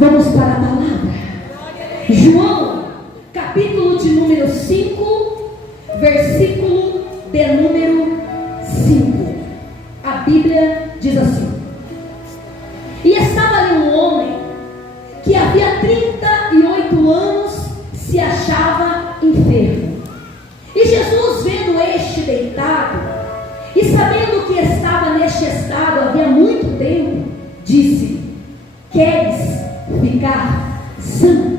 Vamos para a palavra. João, capítulo de número 5, versículo de número 5. A Bíblia diz assim: E estava ali um homem que havia 38 anos se achava enfermo. E Jesus, vendo este deitado, e sabendo que estava neste estado havia muito tempo, disse: Queres ficar sã?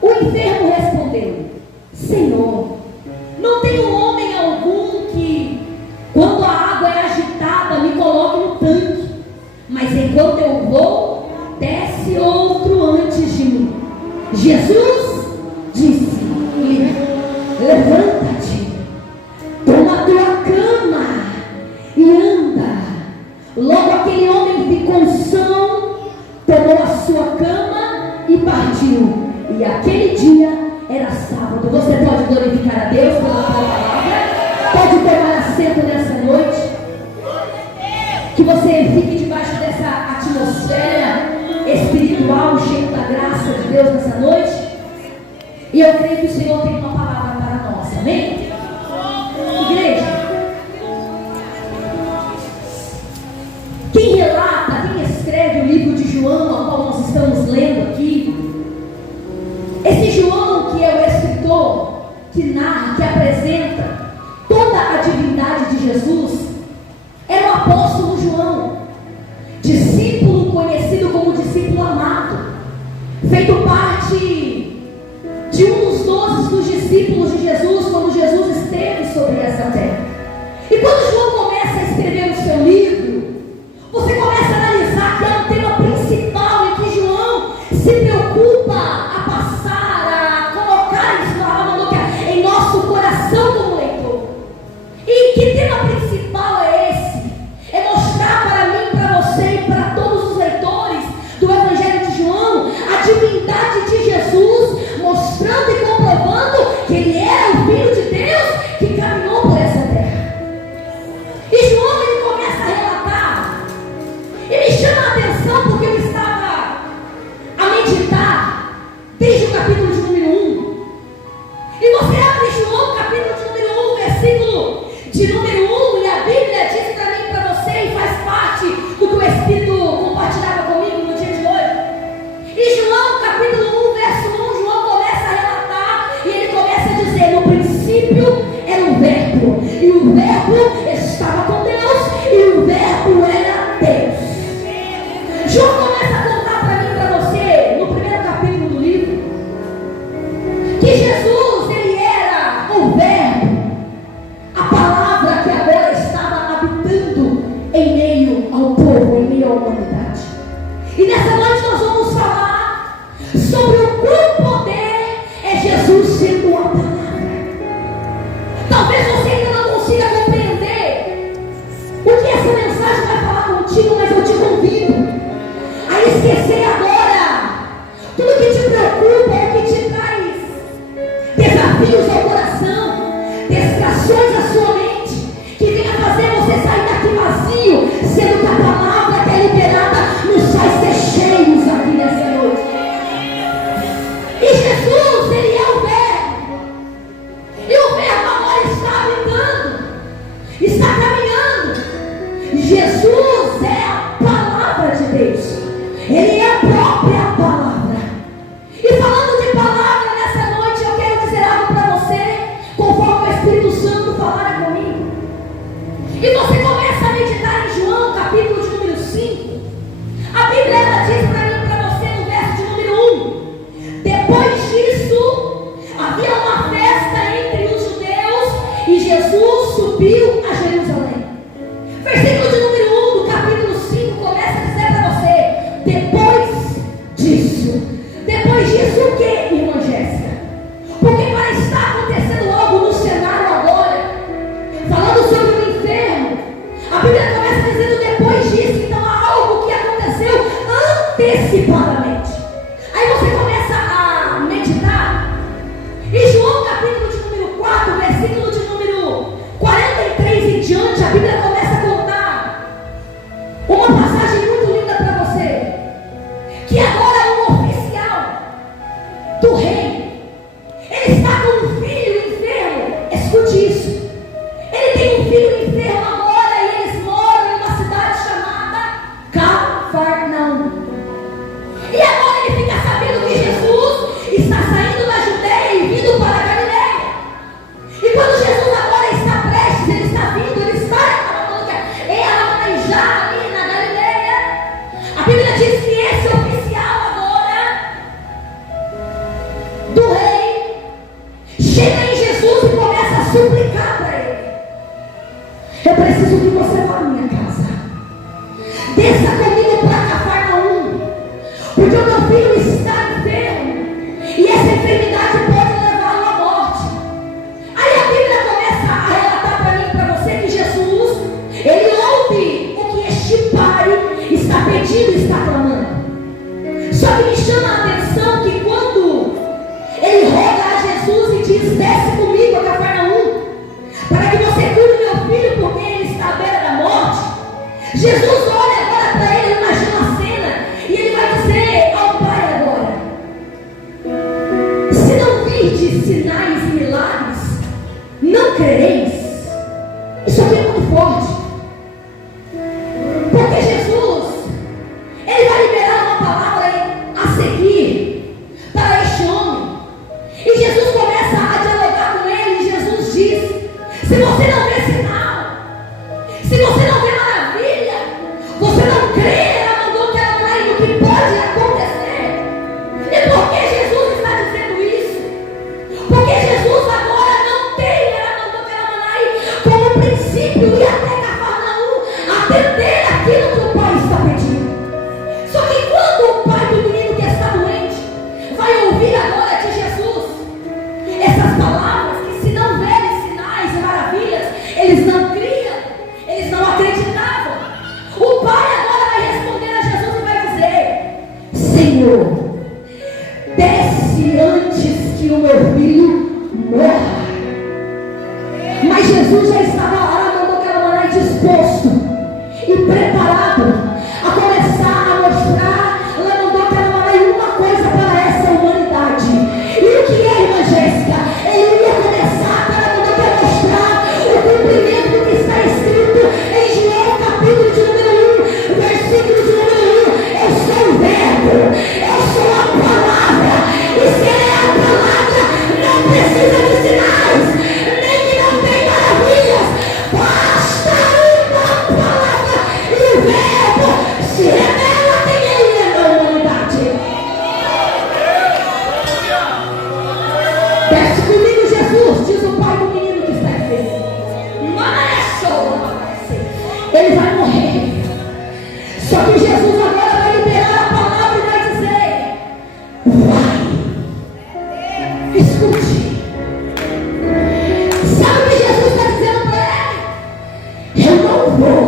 O enfermo respondeu: Senhor, não tenho homem algum que, quando a água é agitada, me coloque no tanque, mas enquanto eu vou, desce outro antes de mim. Jesus disse-lhe: Levanta-te, toma a tua cama e anda. Logo aquele homem ficou são, tomou a sua cama e partiu. E aquele dia era sábado. Você pode glorificar a Deus pela sua palavra? Pode tomar assento nessa noite. Que você fique debaixo dessa atmosfera espiritual, cheio da graça de Deus nessa noite. E eu creio que o Senhor tem uma palavra para nós, amém? Igreja, quem relata, quem escreve o livro de João, ao qual nós estamos lendo aqui, esse João, que é o escritor, que narra, que apresenta toda a divindade de Jesus, era o apóstolo João, discípulo conhecido como discípulo amado, feito parte de um dos 12 dos discípulos de Jesus, quando Jesus esteve sobre essa terra. E quando João começa a escrever o seu livro, você começa a analisar que é um tema principal em que João se preocupa a passar, a colocar isso na alma, em nosso coração como leitor. E que tema principal é esse? É mostrar para mim, para você e para todos os leitores do Evangelho de João a divindade de Jesus, mostrando e comprovando que ele era o Filho de Deus que caminhou por essa terra. E João, ele começa a relatar, e me chama a atenção porque eu estava a meditar desde o capítulo de número 1. E você abre João, capítulo de número 1, versículo de número 1, e a Bíblia diz para mim e para você, e faz parte do que o Espírito compartilhava comigo no dia de hoje. E João, capítulo 1, verso 1, João começa a relatar, e ele começa a dizer: no princípio era o Verbo, e o Verbo estava com Deus, e o Verbo era Deus. João começa a contar para mim e para você, no primeiro capítulo do livro, que Jesus, ele era o Verbo, a palavra que agora estava habitando em meio ao povo, em meio à humanidade. E nessa noite nós vamos falar sobre o quão poder é Jesus sendo a palavra. Talvez você ainda não consiga compreender o que essa mensagem vai falar contigo, mas eu te convido a esquecer agora tudo que te preocupa, o que te traz desafios ao coração, distrações à sua mente, que venha fazer você sair daqui vazio, sendo que a palavra que é liberada nos faz ser cheios aqui nessa noite. E Jesus, ele é o Verbo, e o Verbo agora está habitando, está caminhando. Jesus é a palavra de Deus, ele é a própria palavra. E falando de palavra nessa noite, eu quero dizer algo para você, conforme o Espírito Santo falar comigo. E você começa a meditar em João, capítulo de número 5. A Bíblia, ela diz para mim e para você no verso de número 1: depois disso, havia uma festa entre os judeus, e Jesus subiu a Jerusalém. Versículo de número 1 do capítulo 5 começa a dizer para você: depois disso. Depois disso o que, irmã Jéssica? Porque para estar acontecendo algo no cenário agora, falando sobre o enfermo, a Bíblia começa dizendo depois disso. Então há algo que aconteceu antecipadamente. Aí você começa a meditar. E João, capítulo de número 4, versículo de número 43 em diante, a Bíblia começa a contar uma passagem muito linda para você. Que agora um chama a atenção que quando ele roga a Jesus e diz: desce comigo a Cafarnaum, para que você cure meu filho, porque ele está à beira da morte. Jesus olha agora para ele, imagina a cena, e ele vai dizer ao Pai agora: se não virdes sinais e milagres, não crereis. Isso aqui é muito forte, porque Jesus, ele vai liberar uma palavra a seguir para este homem, e Jesus começa a dialogar com ele, e Jesus diz: se você não vê sinal, se você não vê maravilha, você não crê. Ela mandou que ela não no que pode acontecer. E por que Jesus está dizendo isso? Porque Jesus agora não tem, ela mandou que ela não como princípio ir até Cafarnaum, atender aquilo que o pai está pedindo. Só que quando o pai do menino que está doente vai ouvir agora de Jesus essas palavras, que se não verem sinais e maravilhas, eles não criam, eles não acreditavam. O pai agora vai responder a Jesus e vai dizer: Senhor, desce antes que o meu filho morra. Mas Jesus já estava lá, mandou que ela maná disposto e preparado a começar a mostrar. Ela mandou que ela maná uma coisa para essa humanidade. E o que é, irmã Jéssica? Ele ia começar, ela mandou que ela mostrar o cumprimento que está escrito em João capítulo de número 1, versículo de número 1. Eu sou o verbo, eu sou a palavra, e se ele é a palavra, não precisa de sinais, nem que não tem maravilhas, basta uma palavra e o verbo se revela quem ele é na humanidade. Desce comigo, Jesus, diz o pai do menino que está enfermo. Ele vai morrer. Só que Jesus agora vai liberar a palavra e vai dizer: vai, escute. Sabe o que Jesus está dizendo para ele? Eu não vou.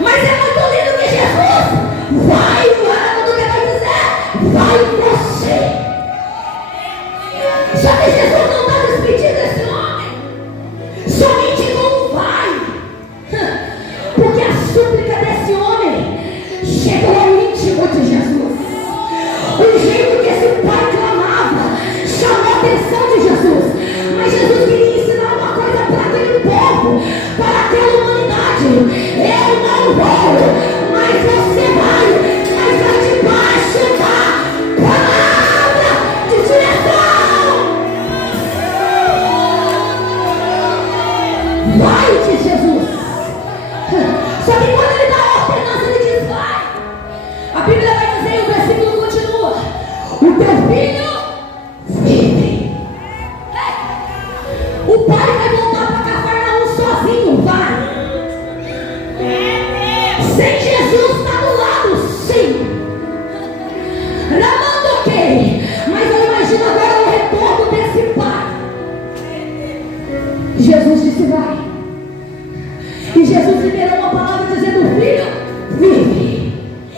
Mas é muito lindo que Jesus vai, o que vai dizer: vai você. Só que Jesus não está despedindo esse homem somente com um vai, porque a súplica desse homem chegou ao íntimo de Jesus. O jeito que esse pai clamava chamou a atenção de Jesus. Mas Jesus queria ensinar uma coisa para aquele povo, para aquela humanidade: eu não vou, mas você vai, mas vai debaixo da palavra de direção. Vai de Jesus. Só que quando ele dá a ordenança, ele diz: vai. A Bíblia vai dizer, e o versículo continua: o teu filho vive. O pai vai voltar para Cafarnaum sozinho, vai. Sem Jesus está do lado, sim. Ramando ok. Mas eu imagino agora o retorno desse pai. Jesus disse: vai. E Jesus liberou uma palavra dizendo: filho, vive.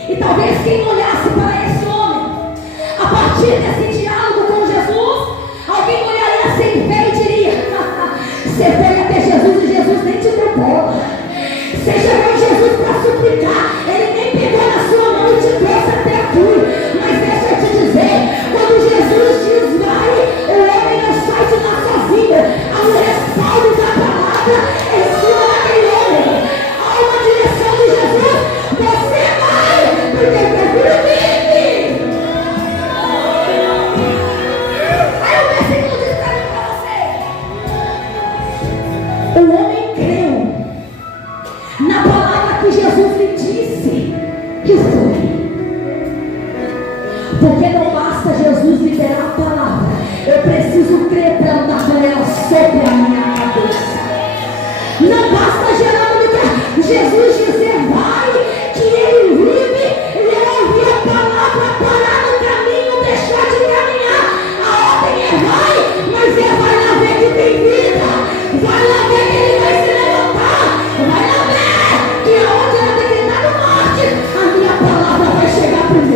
E talvez quem olhasse para esse homem, a partir desse diálogo com Jesus, alguém olharia sem fé e diria: você foi até Jesus e Jesus nem te deu bola. Você chamou Jesus para suplicar, ele nem pegou na sua mão e te trouxe até aqui. Mas deixa eu te dizer, quando Jesus diz vai, o homem não sai de lá sozinho. Há um respaldo da palavra em cima daquele homem. Há uma direção de Jesus: você vai, porque o teu filho vive. Aí o versículo diz para você: o homem creu na palavra que Jesus lhe disse e foi. Porque não basta Jesus liberar a palavra, eu preciso crer para andar com ela sobre a minha cabeça. Não basta Jesus dizer vai, que ele vive, e ele ouvir a palavra, parar no caminho, deixar de caminhar. A ordem é vai, mas vai lá ver que tem vida, vai lá ver que ele vai se levantar, vai lá ver que aonde ela tem gritado morte, a minha palavra vai chegar primeiro.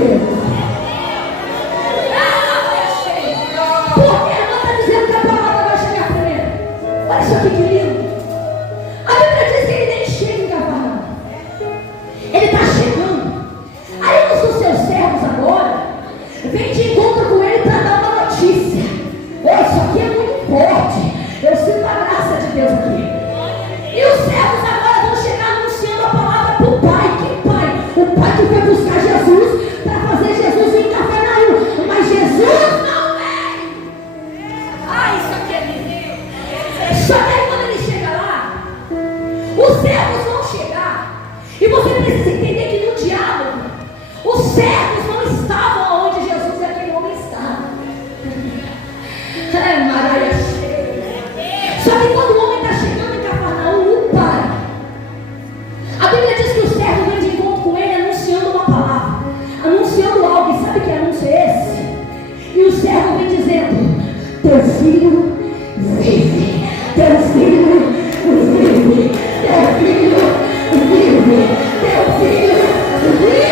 buscar Jesus, para fazer Jesus vir em Cafarnaum, mas Jesus não vem. Isso aqui é lindo. Só que aí quando ele chega lá, os servos vão chegar, e você precisa entender que no diálogo, os servos não estavam onde Jesus e aquele homem estavam. É Maraia cheia. Só que quando o homem está chegando em Cafarnaum, o pai, a Bíblia diz que o servo vem de encontro com ele anunciando uma palavra, anunciando algo. E sabe que anúncio é esse? E o servo vem dizendo: teu filho vive, teu filho vive, teu filho vive, teu filho vive.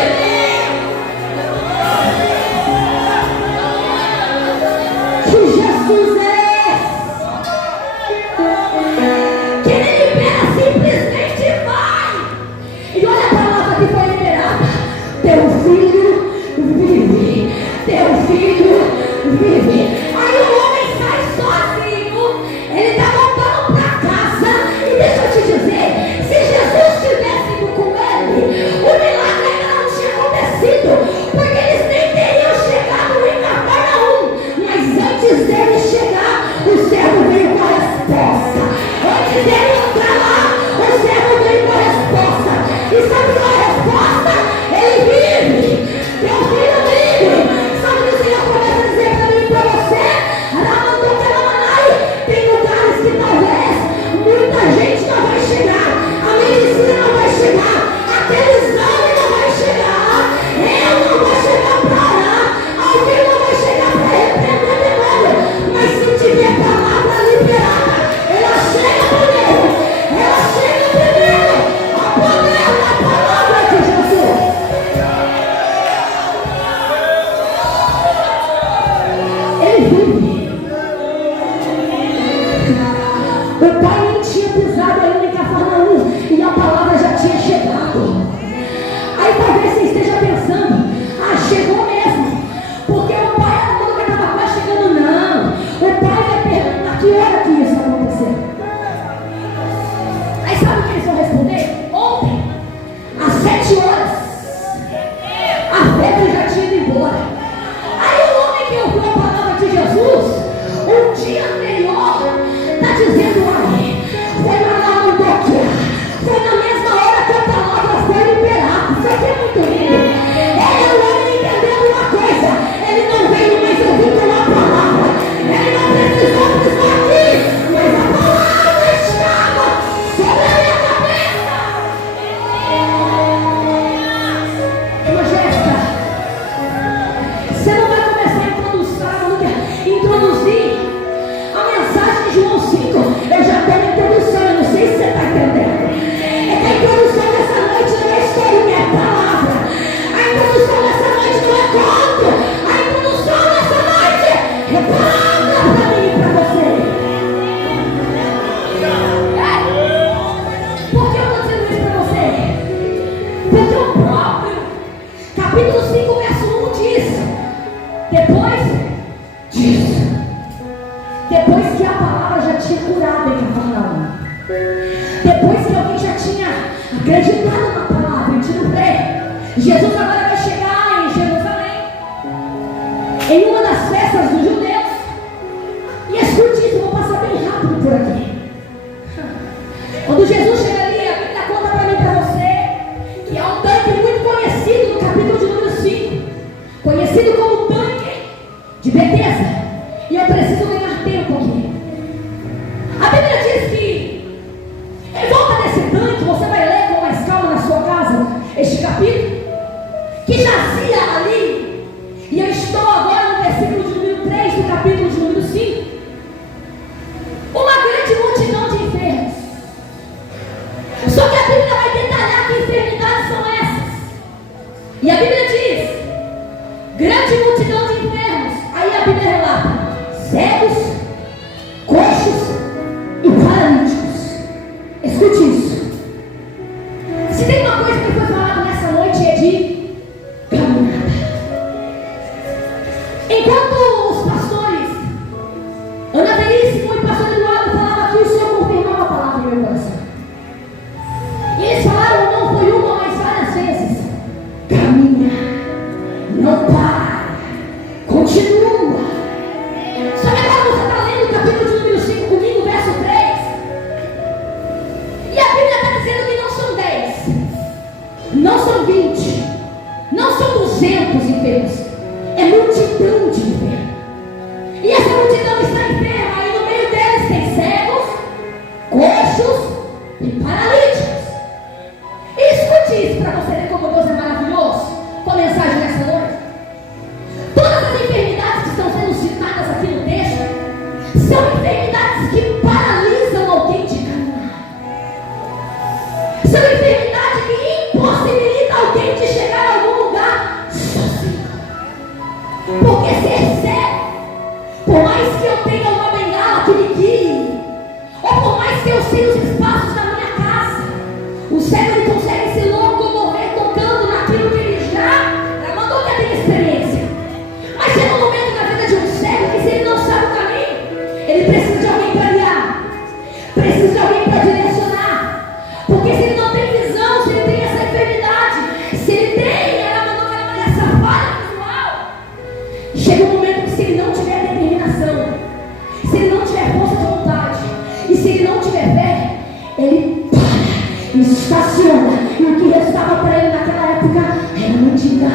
Que Jesus é que ele libera, simplesmente vai. E olha a palavra que foi liberada: teu filho vive, teu filho vive. Aí o homem sai sozinho, ele está voltando para casa. E deixa eu te dizer, se Jesus tivesse ido com ele, o milagre ainda não tinha acontecido, porque eles nem teriam chegado em Cafarnaum. Mas antes dele chegar, o servo veio com a resposta. Antes dele entrar lá, o servo veio com a resposta. E sabe qual é a resposta? Ele vive, teu filho vive. Sabe o que o Senhor começa a dizer para mim e para você? Tem lugares que talvez muita gente não vai chegar, a medicina não vai chegar, aquele exame não vai chegar, eu não vou chegar para orar, alguém não vai chegar para repreender demônio. Mas se tiver palavra liberada, ela chega primeiro, ela chega primeiro. O poder da palavra de Jesus. Ele vive. O pai nem tinha pisado ainda em Cafarnaum e a palavra já tinha chegado. Aí talvez você esteja pensando: chegou mesmo, porque o pai era todo que estava quase chegando. Não, o pai vai perguntar que hora que isso aconteceu. Aí sabe o que eles vão responder? Ontem, às 7 horas, a febre já tinha ido embora. Aí o homem que ouviu a palavra de Jesus um dia anterior está dizendo: foi na Antioquia, foi na mesma hora que a palavra foi liberada. Isso aqui é muito lindo. Ele é o homem entendendo uma coisa: ele não veio mais ouvir uma palavra, ele não precisou pisar aqui, mas a palavra estava sobre a minha cabeça. Irmã Jéssica, você não vai começar a introduzir a mensagem de João 5. Eu já tenho a introdução, eu não sei se você está entendendo. É que a introdução dessa noite não é historinha, é palavra. A introdução dessa noite não é conto. A introdução dessa noite é palavra para mim e para você. Por que eu estou dizendo isso para você? Porque o próprio capítulo 5, verso 1 diz: depois disso, depois que a palavra já tinha curado em Cafarnaum, depois que alguém já tinha acreditado na palavra e tido fé, Jesus agora vai chegar em Jerusalém, em uma das festas dos judeus. E escute isso, vou passar bem rápido por aqui. Quando Jesus chega ali, a Bíblia conta para mim e para você que é um tanque muito conhecido no capítulo de número 5, conhecido como o tanque de Betesda. E eu preciso ganhar tempo aqui. A Bíblia diz que em volta desse tanque, você vai ler com mais calma na sua casa este capítulo, que jazia ali. E eu estou agora no versículo de número 3 do capítulo de número 5. Uma grande multidão de enfermos. Só que a Bíblia vai detalhar que enfermidades são essas. E a Bíblia diz: grande multidão de enfermos. Aí a Bíblia relata: cegos, coxos e paralíticos. Escute isso. Se tem uma coisa que foi falada nessa noite, é de caminhada. Enquanto os pastores Ana Veríssimo e pastor Eduardo falavam aqui, o Senhor confirmava a palavra no meu coração. E eles falaram: não foi uma, mas várias vezes: caminha. não para, continua. Sabe agora você está lendo o capítulo de número 5 comigo, verso 3? E a Bíblia está dizendo que não são 10, não são 20, não são 200 enfermos, é multidão de enfermos. E essa multidão está enferma, e no meio deles tem cegos, coxos e paralíticos. E escute isso para você ver como Deus é maravilhoso com a mensagem dessa noite. Todas as enfermidades que estão sendo citadas aqui no texto são enfermidades que paralisam alguém de caminhar. São enfermidades que impossibilitam alguém de chegar a algum lugar sozinho. Porque ser cego, por mais que eu tenha uma bengala que me guie, ou por mais que eu sei os espaços da minha casa, o cego ele consegue se locomover tocando naquilo que ele já mandou que tem experiência. Mas chega um momento na vida de um cego que se ele não sabe o caminho, ele precisa de alguém para guiar, precisa de alguém para direcionar. Porque se ele não tem visão, se ele tem essa enfermidade, se ele tem essa falha visual, chega um momento que se ele não tiver determinação, se ele não tiver força de vontade, e se ele não tiver fé, ele para, estaciona, e o que restava para ele naquela época era multidão.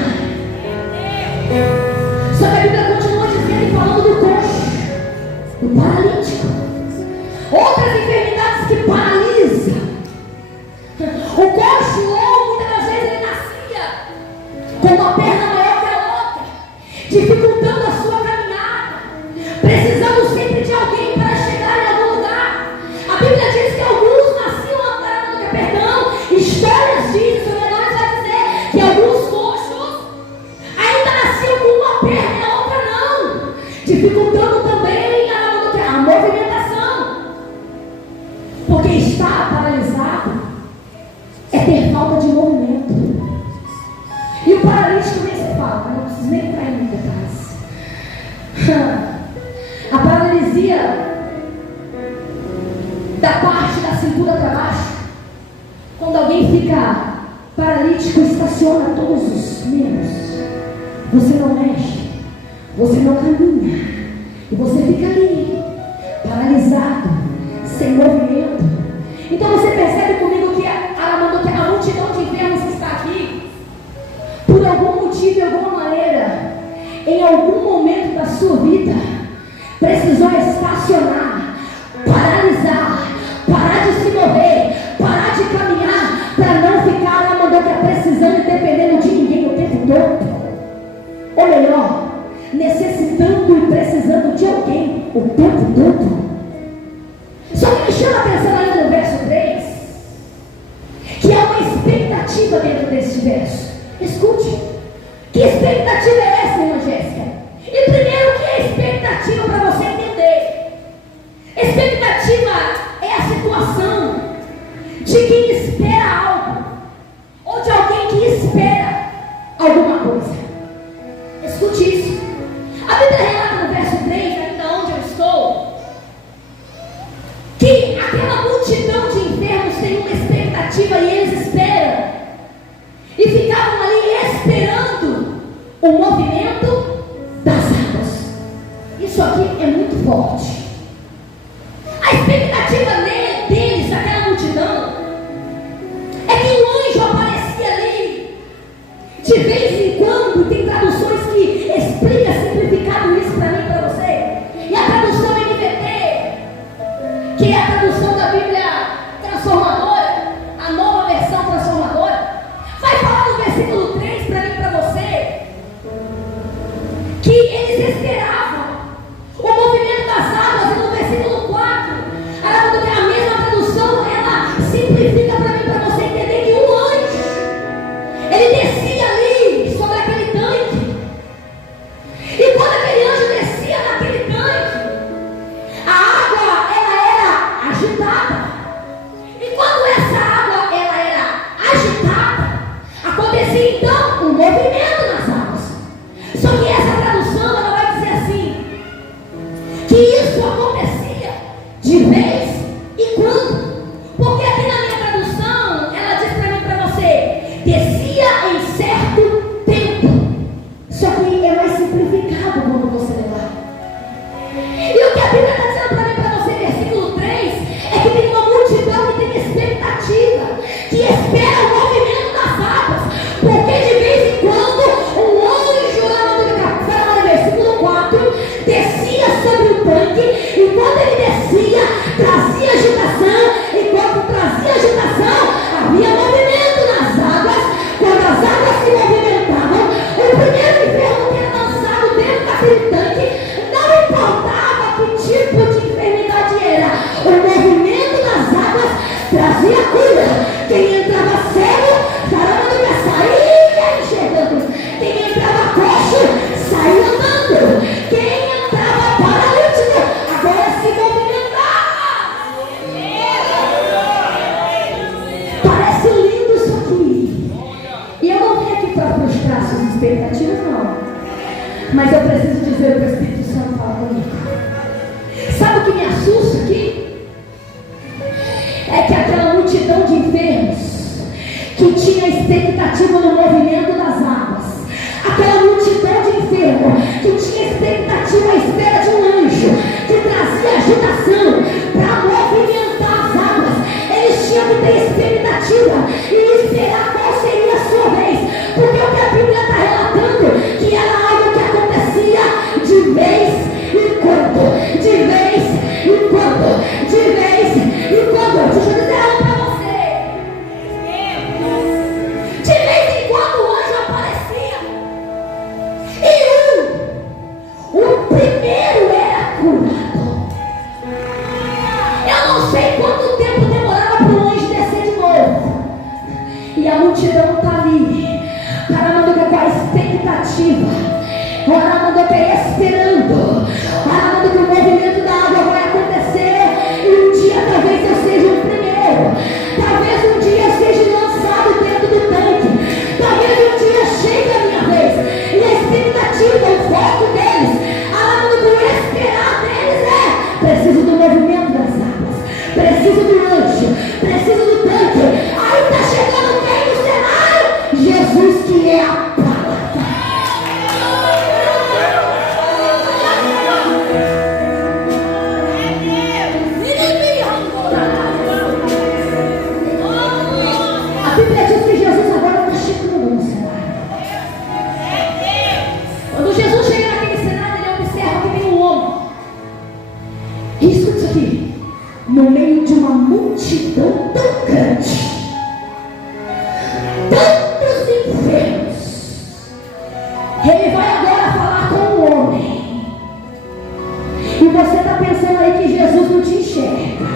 Só que a Bíblia continua dizendo e falando do coxo, do paralítico, outras enfermidades que paralisam. O coxo, ou muitas das vezes ele nascia com uma perna maior que a outra, dificultando a sua caminhada, precisando sempre de alguém para chegar em algum lugar. A Bíblia diz que alguns nasciam amparados no perdão. Histórias dizem, sobre nós vai dizer que alguns coxos ainda nasciam com uma perna e a outra não, dificultando também a movimentação. Porque estar paralisado é ter falta de movimento. E o paralítico nem se fala, não preciso nem entrar em detalhes. A paralisia da parte da cintura para baixo, quando alguém fica paralítico, estaciona todos os membros. Você não mexe, você não caminha, e você fica ali, paralisado, sem movimento. Então você percebe comigo que a multidão de enfermos que está aqui, por algum motivo, de alguma maneira, em algum momento da sua vida, precisou estacionar, paralisar, parar de se mover, parar de caminhar, para não ficar precisando e dependendo de ninguém o tempo todo. Ou melhor, necessitando e precisando de alguém o tempo todo. Só que me chama a atenção ainda no verso 3, que há uma expectativa dentro desse verso. Escute, que expectativa é essa, irmã Jéssica? E primeiro, o que é expectativa para você entender? Expectativa é a situação de quem espera algo, ou de alguém que espera alguma coisa. Escute isso. A Bíblia relata no verso 3, ainda onde eu estou, que aquela multidão de enfermos tem uma expectativa e eles esperam. E ficavam ali esperando o movimento das águas. Isso aqui é muito forte. A expectativa deles, daquela multidão, é que um anjo aparecia ali. De vez em quando, tem traduções que explica simplificado isso para mim e para você. E a tradução NVT, que é a tradução da Bíblia transformadora, a nova versão transformadora, vai falar no versículo 3 para mim e para você, que eles esperavam o movimento das águas. E no versículo 4, a mesma tradução, ela simplifica para mim e para você entender que um anjo, ele descia ali sobre aquele tanque. E quando aquele anjo descia naquele tanque, a água, ela era agitada. E quando essa água, ela era agitada, acontecia então um movimento nas águas. Só que essa tradução, ela vai dizer expectativas não. Mas eu preciso dizer o que o Espírito Santo fala comigo. Sabe o que me assusta aqui? É que aquela multidão de enfermos que tinha expectativa no movimento das águas, aquela multidão de enfermos que tinha expectativa à espera de um anjo que trazia agitação para movimentar as águas, eles tinham que ter expectativa e esperar qual seria a sua vez, porque o que a Bíblia está relatando que era algo que acontecia de vez em quando, de vez em quando, de vez em quando. Deixa eu dizer algo para você. De vez em quando o anjo aparecia e o primeiro era curado. Eu não sei quanto tempo demorava para o anjo descer de novo. E a multidão está ali, Caramanduca, com a expectativa, Caramanduca, esperando, Caramanduca, o movimento da água vai acontecer. E um dia talvez eu seja o primeiro, talvez um dia eu seja lançado dentro do tanque, talvez um dia chegue a minha vez. E a expectativa, o foco deles, Caramanduca, o esperar deles preciso do movimento das águas, preciso do anjo, preciso do tanque. Aí está chegando quem no cenário? Jesus, que é a palavra. A Bíblia diz que Jesus agora está chegando no cenário. Quando Jesus chega naquele cenário, ele observa que vem um homem. E escuta isso aqui. No meio de uma multidão tão grande, tantos enfermos, ele vai agora falar com o homem. E você está pensando aí que Jesus não te enxerga.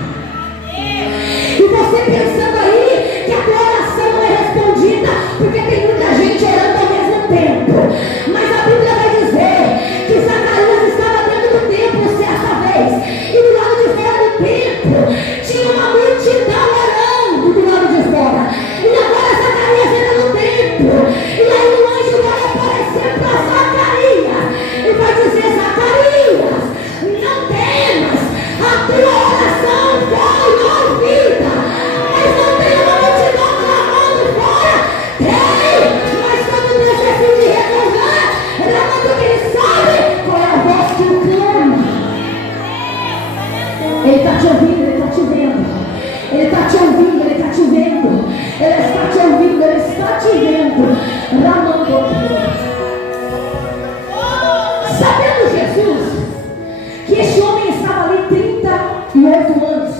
E você pensando aí que a tua oração não é respondida, porque tem muita gente orando ao mesmo tempo. Mas a Bíblia vai dizer que Zacarias estava dentro do templo certa vez, e do lado de fora do templo tinha uma multidão orando do lado de fora. E agora Zacarias era no templo, e aí o anjo vai aparecer para Zacarias e vai dizer: Zacarias, não temas, a tua oração foi ouvida. Mas não tem uma multidão clamando fora? Tem, mas quando Deus decide resolver, que ele sabe qual é a voz que o clama. Ele está te ouvindo, ele está te vendo. Ele está te ouvindo, ele está te vendo. Ele está te ouvindo, ele está te vendo. Sabendo Jesus que este homem estava ali 38 anos.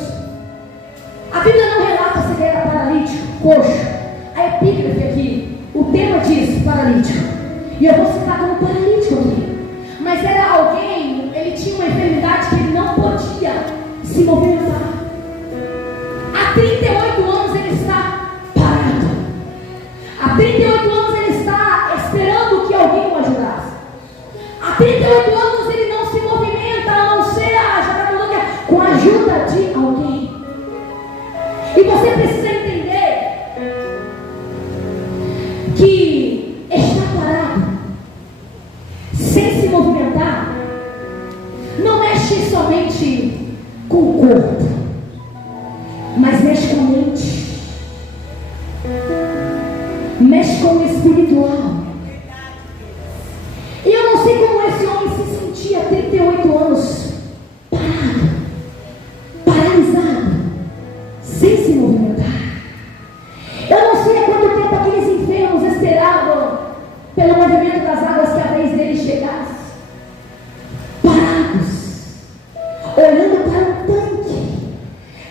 A Bíblia não relata se ele era paralítico, coxo. A epígrafe aqui, o tema diz paralítico. E eu vou citar como paralítico aqui. Mas era alguém, ele tinha uma enfermidade que ele não podia se movimentar. Há 38 anos ele está parado. Há 38 anos ele está esperando que alguém o ajudasse. Há 38 anos ele não se movimenta, a não ser com a ajuda de alguém. E você precisa entender que estar parado, sem se movimentar, não mexe somente com o corpo, mas mexe com a mente, mexe com o espiritual. E eu não sei como esse homem se sentia há 38 anos, paralisado, sem se movimentar. Eu não sei há quanto tempo aqueles enfermos esperavam pelo movimento das águas que a vez deles chegasse, parados, olhando para o tanque,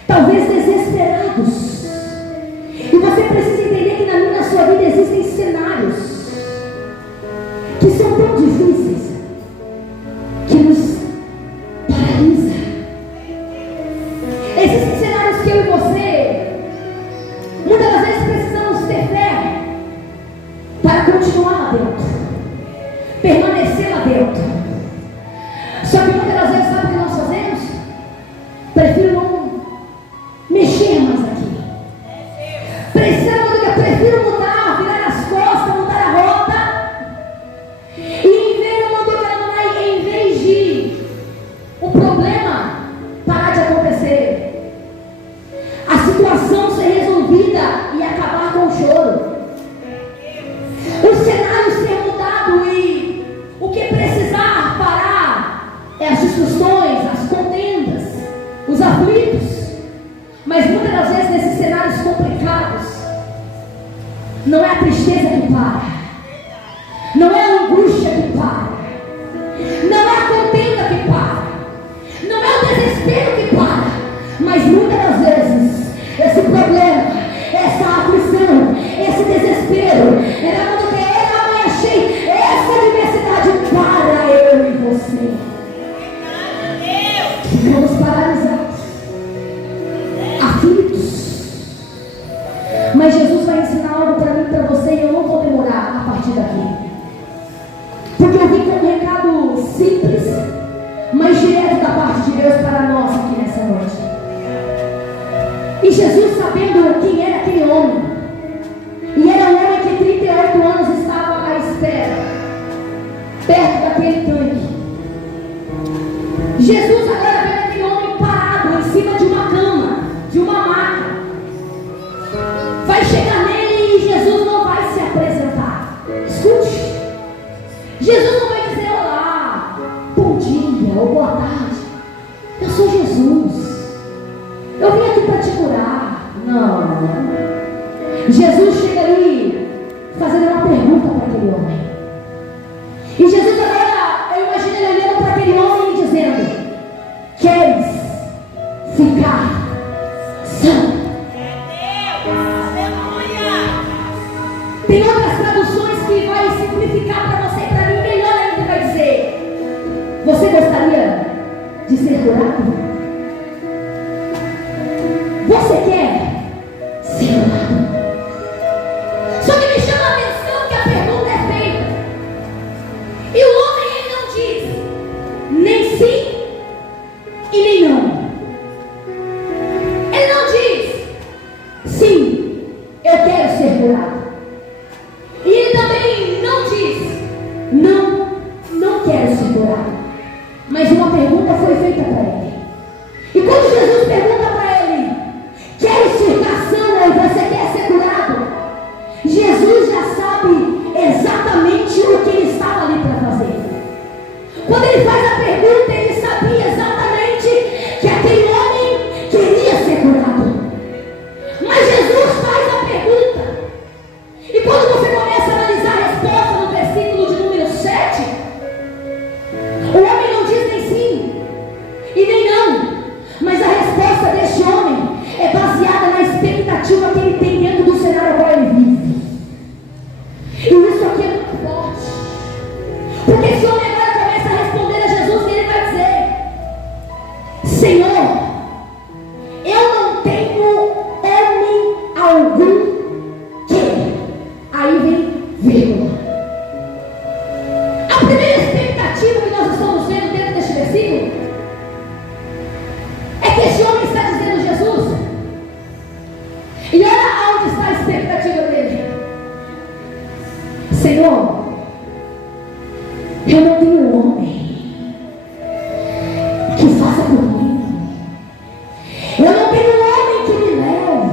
talvez desesperados. E você precisa entender que na sua vida existem cenários que são tão difíceis, que nos paralisam. Existem cenários que eu e você, muitas das vezes, precisamos ter fé para continuar lá dentro, permanecer lá dentro. Só que muitas das vezes, sabe o que nós fazemos? Prefiro não mexer mais aqui. Prefiro mudar, virar as costas, mudar a rota. Não é a tristeza que para. Não é a angústia que para. Não é a contenda que para. Não é o desespero que para. Mas muitas das vezes, esse problema, essa aflição, esse desespero, era quando era a manhã cheia, essa adversidade para eu e você. Ficamos paralisados, aflitos. Mas Jesus vai ensinar algo para mim e para você, e eu não vou demorar a partir daqui. Porque eu vim com um recado simples, mas direto da parte de Deus para nós aqui nessa noite. E Jesus, sabendo quem era aquele homem, e era um homem que 38 anos estava à espera, perto daquele tanque. Jesus agora vê aquele homem parado em cima de uma cama, de uma maca. Vai chegar nele e Jesus não vai se apresentar. Escute. Jesus não vai dizer olá, bom dia ou boa tarde. Eu sou Jesus. Eu vim aqui para te curar. Não. Jesus chega ali fazendo uma pergunta para aquele homem. E Jesus agora, eu imagino ele olhando para aquele homem e dizendo: queres ficar são? Tem outras traduções que vai simplificar para você e para mim melhor ainda, vai dizer: você gostaria de ser curado? Você quer ser curado? Só que me chama a atenção que a pergunta é feita e o homem ele não diz nem sim e nem não. Ele não diz sim, eu quero ser curado. E ele também não diz não, não quero ser curado. Mas uma pergunta foi feita para ele. E quando Jesus pergunta para ele: queres ficar são ou você quer ser curado? Jesus já sabe exatamente o que ele estava ali para fazer. Quando ele faz a pergunta, ele sabia exatamente que aquele homem queria ser curado. Mas Jesus faz a pergunta. E quando você começa a analisar a resposta no versículo de número 7, o homem não diz nem sim e nem não. Mas a resposta deste homem é baseada na expectativa que ele tem dentro do cenário ao qual ele vive. E isso aqui é muito forte. Porque esse homem agora começa a responder a Jesus e ele vai dizer: Senhor, eu não tenho homem algum que... Aí vem vírgula. A primeira expectativa que nós estamos vendo dentro deste versículo é que esse homem está dizendo Jesus. E olha onde está a expectativa dele. Senhor, eu não tenho homem que faça por mim. Eu não tenho homem que me leve.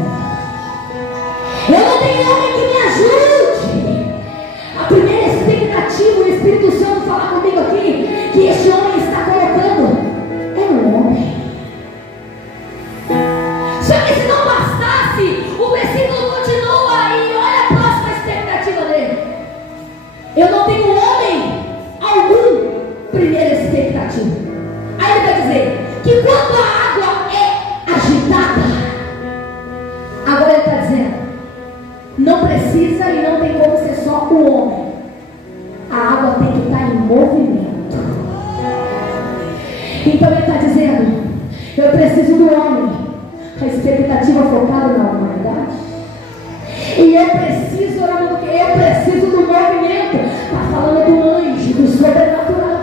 Eu não tenho homem que me ajude. A primeira expectativa, o Espírito Santo fala comigo aqui, que esse homem está colocando é um homem. Só que se não bastasse, o versículo continua e olha a próxima expectativa dele. Eu não tenho homem algum. Primeira expectativa. Aí ele vai dizer que quando a água é agitada, agora ele está dizendo: não precisa e não tem como ser só o homem. A água tem que estar em movimento. Então ele está dizendo: eu preciso do homem. A expectativa focada na humanidade. E eu preciso, orando do que? Eu preciso do movimento. Está falando do anjo, do sobrenatural.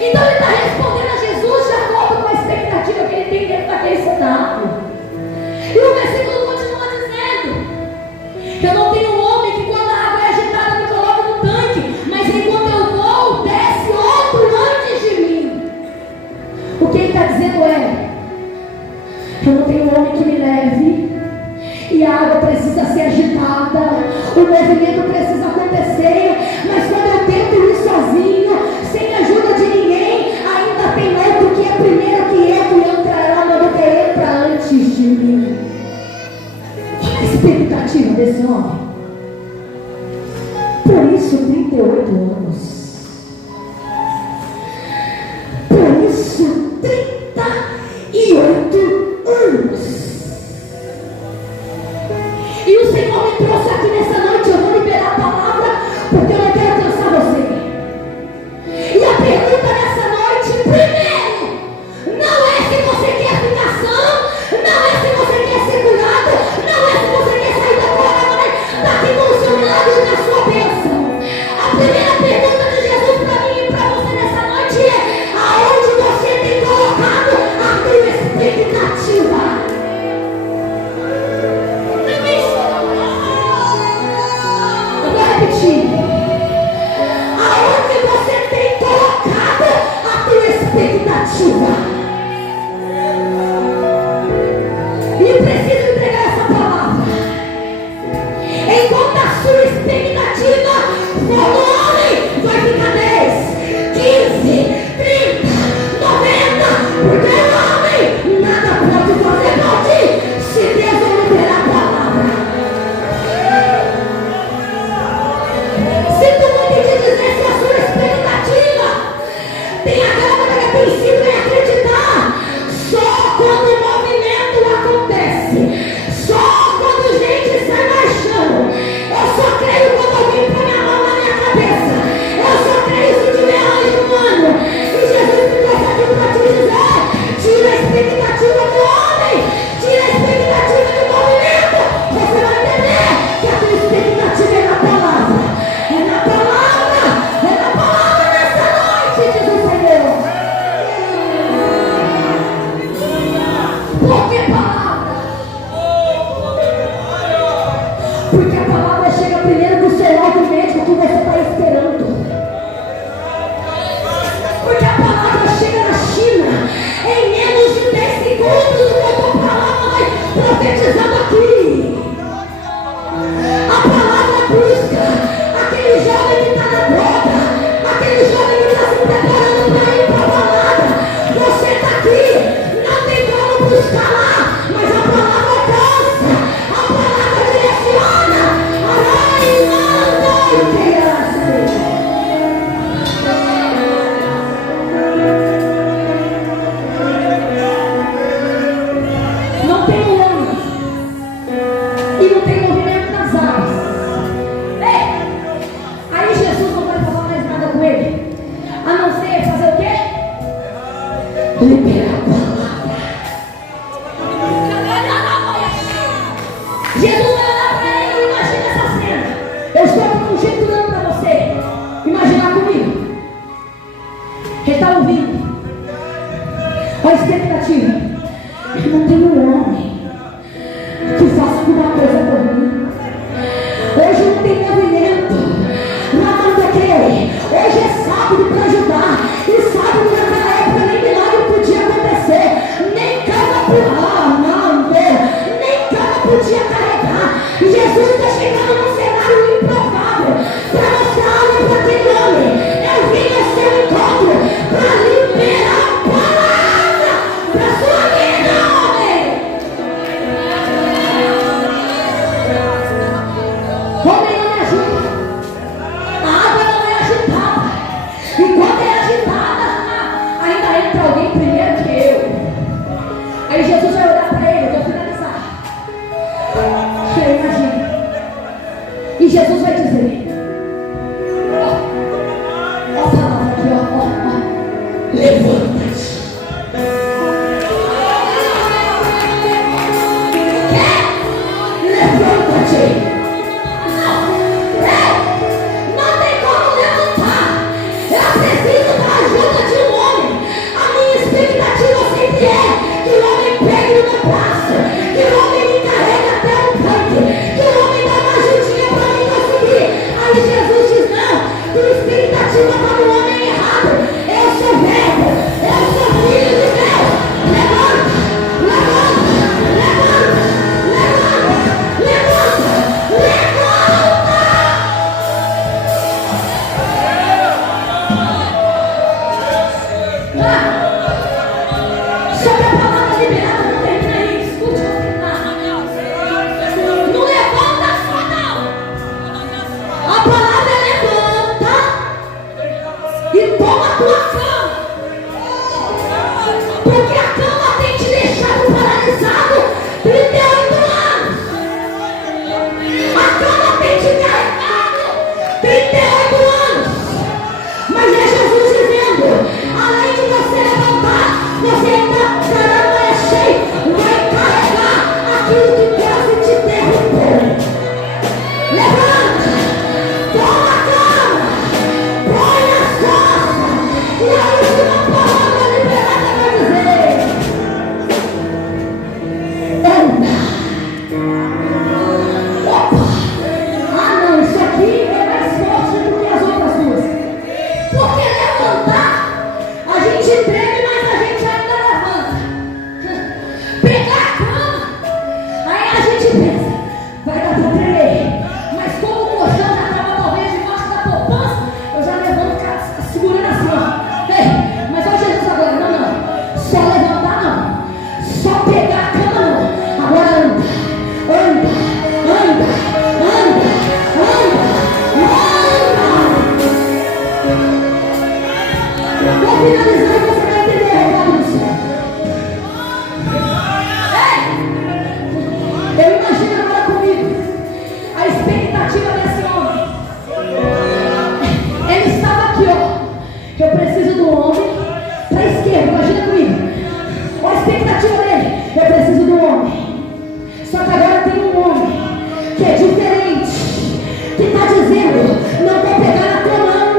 Então ele está respondendo a Jesus de acordo com a expectativa que ele tem dentro daquele cenário. E o versículo continua dizendo: eu não tenho um homem que quando a água é agitada me coloca no tanque, mas enquanto eu vou, desce outro antes de mim. O que ele está dizendo é: eu não tenho homem que me leve, e a água precisa ser agitada, o movimento precisa acontecer, mas quando eu tento ir sozinho, sem a ajuda de ninguém, ainda tem outro que é primeiro que entrará no que entra antes de mim. Olha a expectativa desse homem. está ouvindo? Olha a expectativa. Eu não tenho um homem que faça alguma coisa por mim. Hoje não tem movimento. Hoje é sábado para ajudar. E sábado naquela época nem milagre podia acontecer. Nem cama nem cama podia carregar. Jesus está chegando num cenário improvável para mostrar algo para aquele homem. Eu vim ao seu encontro para liberar a palavra para sua vida, homem. Homem não me ajuda. A água não é agitada. E quando é agitada, ainda entra alguém primeiro que eu. Aí Jesus vai olhar para ele, eu vou finalizar. Eu imagino. E Jesus vai dizer: ó a palavra aqui, ó. Levanta-te. Levanta-te. Não tem como levantar. Eu preciso da ajuda de um homem. A minha expectativa sempre é que o homem pegue no meu braço, que o homem me carregue até o tanque, que o homem dá uma ajudinha para mim conseguir. Aí Jesus diz: não, tua expectativa está no homem errado. Eu sou verbo, eu sou filho de Deus. Levanta, levanta, levanta, levanta, levanta, levanta. Sobre a palavra liberada, não termina aí. Escute, vou terminar. Não levanta só, não. A palavra levanta e toma a tua cama. Porque a cama tem te deixado paralisado 38 anos. A cama tem te carregado 38 anos. Mas é Jesus dizendo: além de você levantar, você ainda será mais cheio, vai carregar aquilo que quase te derrubou. Levanta, toma a cama, põe as costas, e a última palavra liberada vai dizer: anda. Opa! Ah não, isso aqui é mais forte do que as outras duas. Porque levantar, a gente treme, mas a gente ainda levanta. Pegar a cama, aí a gente pensa: vai dar para tremer. Mas como o colchão já estava talvez debaixo da poupança, eu já levanto segurando assim, ó. Ei, mas olha Jesus agora, não. Só levantar não. Só pegar a cama não. Agora anda, anda, anda, anda, anda. Vou finalizar e você vai entender o recado do céu. Eu imagino agora comigo a expectativa desse homem. Ele estava aqui, ó. Eu preciso do homem para a esquerda. Imagina comigo. Olha a expectativa dele. Eu preciso do homem. Só que agora tem um homem que é diferente, que está dizendo: não vou pegar na tua mão,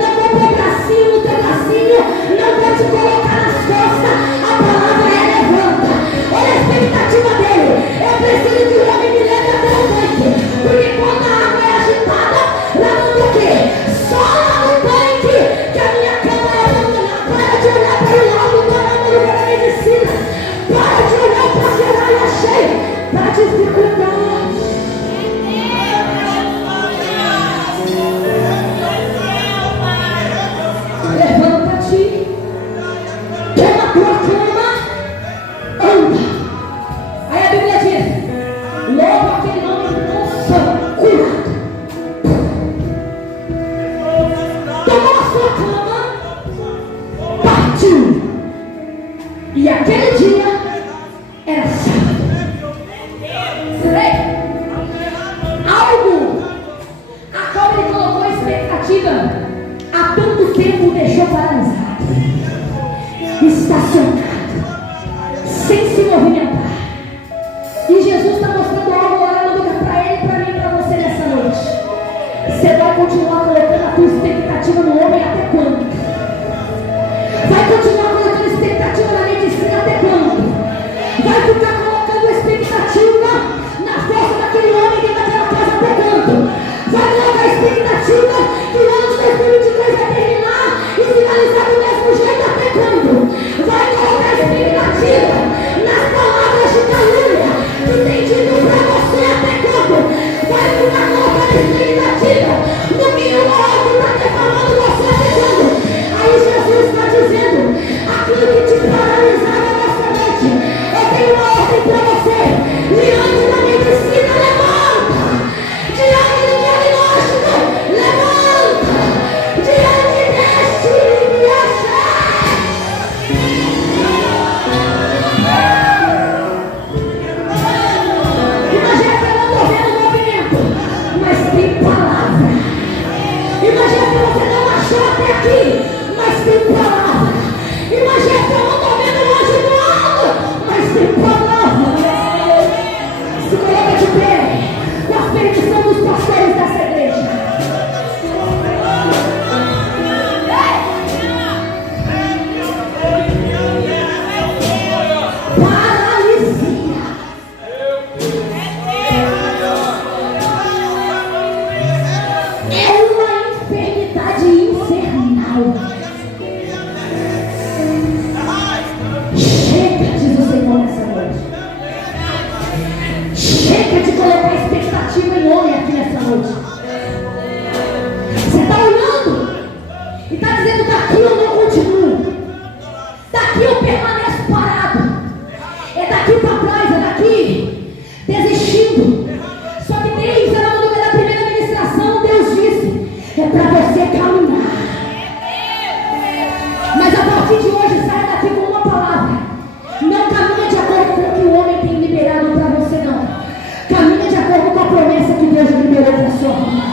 não vou pôr bracinho no teu bracinho, não vou te colocar nas costas. A palavra é levanta. Olha a expectativa dele. Eu preciso que o homem me leve até o tanque, porque quando a água é agitada, lá no quê? Só lá no tanque que a minha cama é abandonada. Para de olhar para o lado do caminho da medicina. Para de olhar para a geral cheia, para dificuldade. Levanta-te, toma a tua cama, anda. Aí a Bíblia diz: logo aquele homem ficou são, curado. Tomou a sua cama, partiu. E aquele dia era sábado. Algo a qual ele colocou expectativa há tanto tempo o deixou paralisado, estacionado, sem se movimentar. E Jesus está mostrando algo olhando para ele, para mim e para você nessa noite. Você vai continuar colocando a tua expectativa no homem até quando? não. Chega, diz o Senhor nessa noite. Chega de colocar expectativa em homem aqui nessa noite. Você está olhando e está dizendo: daqui eu não continuo, daqui eu permaneço parado, é daqui para trás, é daqui, desistindo. Só que Deus, na primeira ministração, Deus disse: é para você caminhar. Mas a partir de hoje, saia daqui com uma palavra. Não caminha de acordo com o que o homem tem liberado para você, não. Caminha de acordo com a promessa que Deus liberou para a sua vida.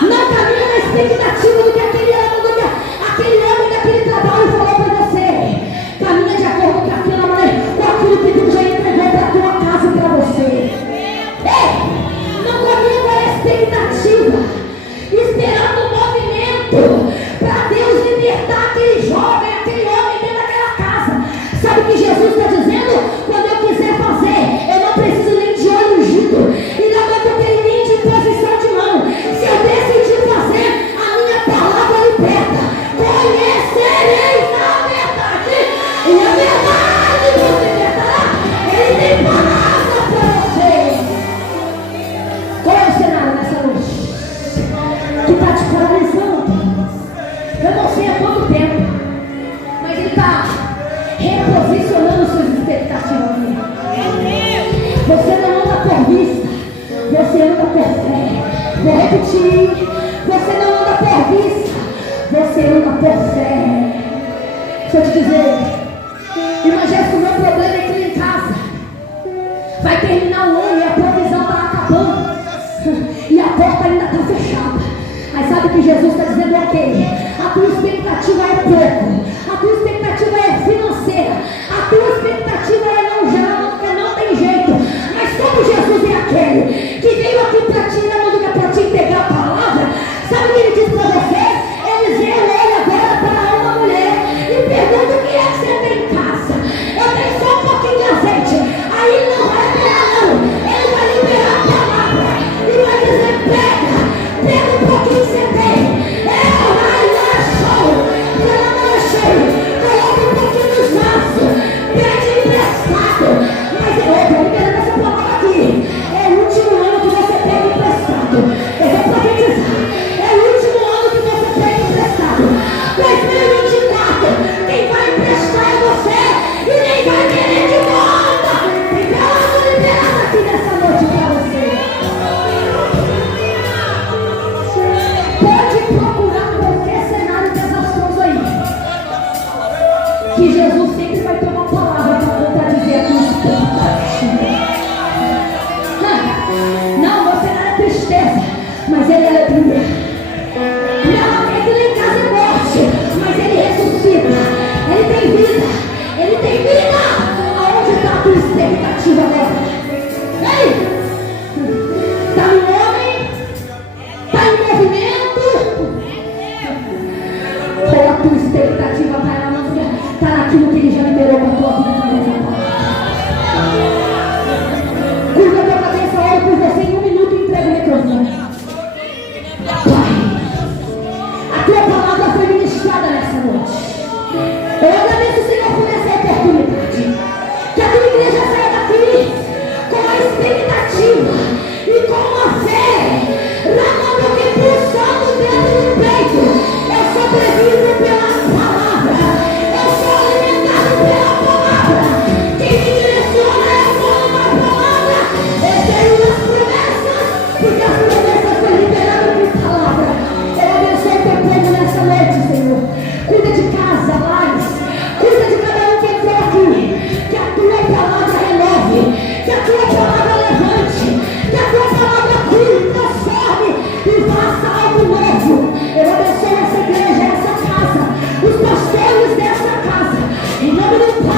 Não caminha na expectativa do que aquele homem daquele trabalho falou para você. Caminha de acordo com aquilo que Deus já entregou para a tua casa e para você. Ei, não caminha com a expectativa, esperando o movimento para Deus libertar aquele jovem, aquele homem dentro daquela casa. Sabe o que Jesus está dizendo? Quando eu quiser fazer, eu não preciso nem de olho ungido e não vou ter nem de posição de mão. Se eu decidir fazer, a minha palavra liberta. Conhecereis a verdade e a verdade vos libertará. Ele tem palavra para você. Qual é o cenário nessa noite que está te paralisando? Eu não sei há quanto tempo, mas ele está reposicionando suas expectativas. Você não anda por vista, você anda por fé. Vou repetir: você não anda por vista, você anda por fé. Deixa eu te dizer, imagina que o meu problema é que em casa vai terminar o ano e a provisão está acabando e a porta ainda está fechada. Mas sabe que Jesus está dizendo: ok, a tua expectativa é pouco, a tua expectativa é financeira, a tua expectativa é não tem jeito. Mas como Jesus é aquele que veio aqui para te entregar a palavra, sabe o que ele diz para você? Eliseu olha agora para uma mulher e pergunta: o que é que você tem em casa? Eu tenho só um pouquinho de azeite. Aí ele não vai liberar, não. Ele vai liberar a palavra e vai dizer: pega um pouquinho que você tem. Coloca um pouquinho nos vasos, pede emprestado. Mas eu vou liberando essa palavra aqui. É o último ano que você pega emprestado. Eu vou profetizar: é o último ano que você pega emprestado. 2024, quem vai emprestar é você e nem vai querer de volta. Tem palavra liberada aqui nessa noite para você. Pode procurar qualquer cenário desastroso aí, que Jesus sempre vai ter uma palavra para contradizer a tua expectativa. Não, você não é tristeza, mas ele é alegria. Não, ele nem casa é morte, mas ele ressuscita. Ele tem vida, ele tem vida. Aonde está a tua expectativa agora? Ei! Está no homem? Está em movimento? Ou a tua expectativa está naquilo que ele já liberou para a tua vida? Curva a tua cabeça, ora por você em 1 minuto e entrega o microfone. Pai, a tua palavra foi ministrada nessa noite. Eu agradeço, Senhor, por essa oportunidade. Que a tua igreja saia daqui com a expectativa e com a fé, ramando que pulsando dentro do peito. Eu sobrevivo pela palavra, eu sou alimentado pela palavra. Quem me direciona é a palavra. Eu tenho as promessas, porque as promessas foram liberadas por palavra. Eu abençoo o teu povo nessa noite, Senhor. Cuida de casa, lares, cuida de cada um que entrou aqui. Que a tua palavra renove, que a tua palavra levante, que a tua palavra cure, transforme e faça algo novo. Eu abençoo essa igreja, essa casa, os pastores dessa casa, em nome do Pai.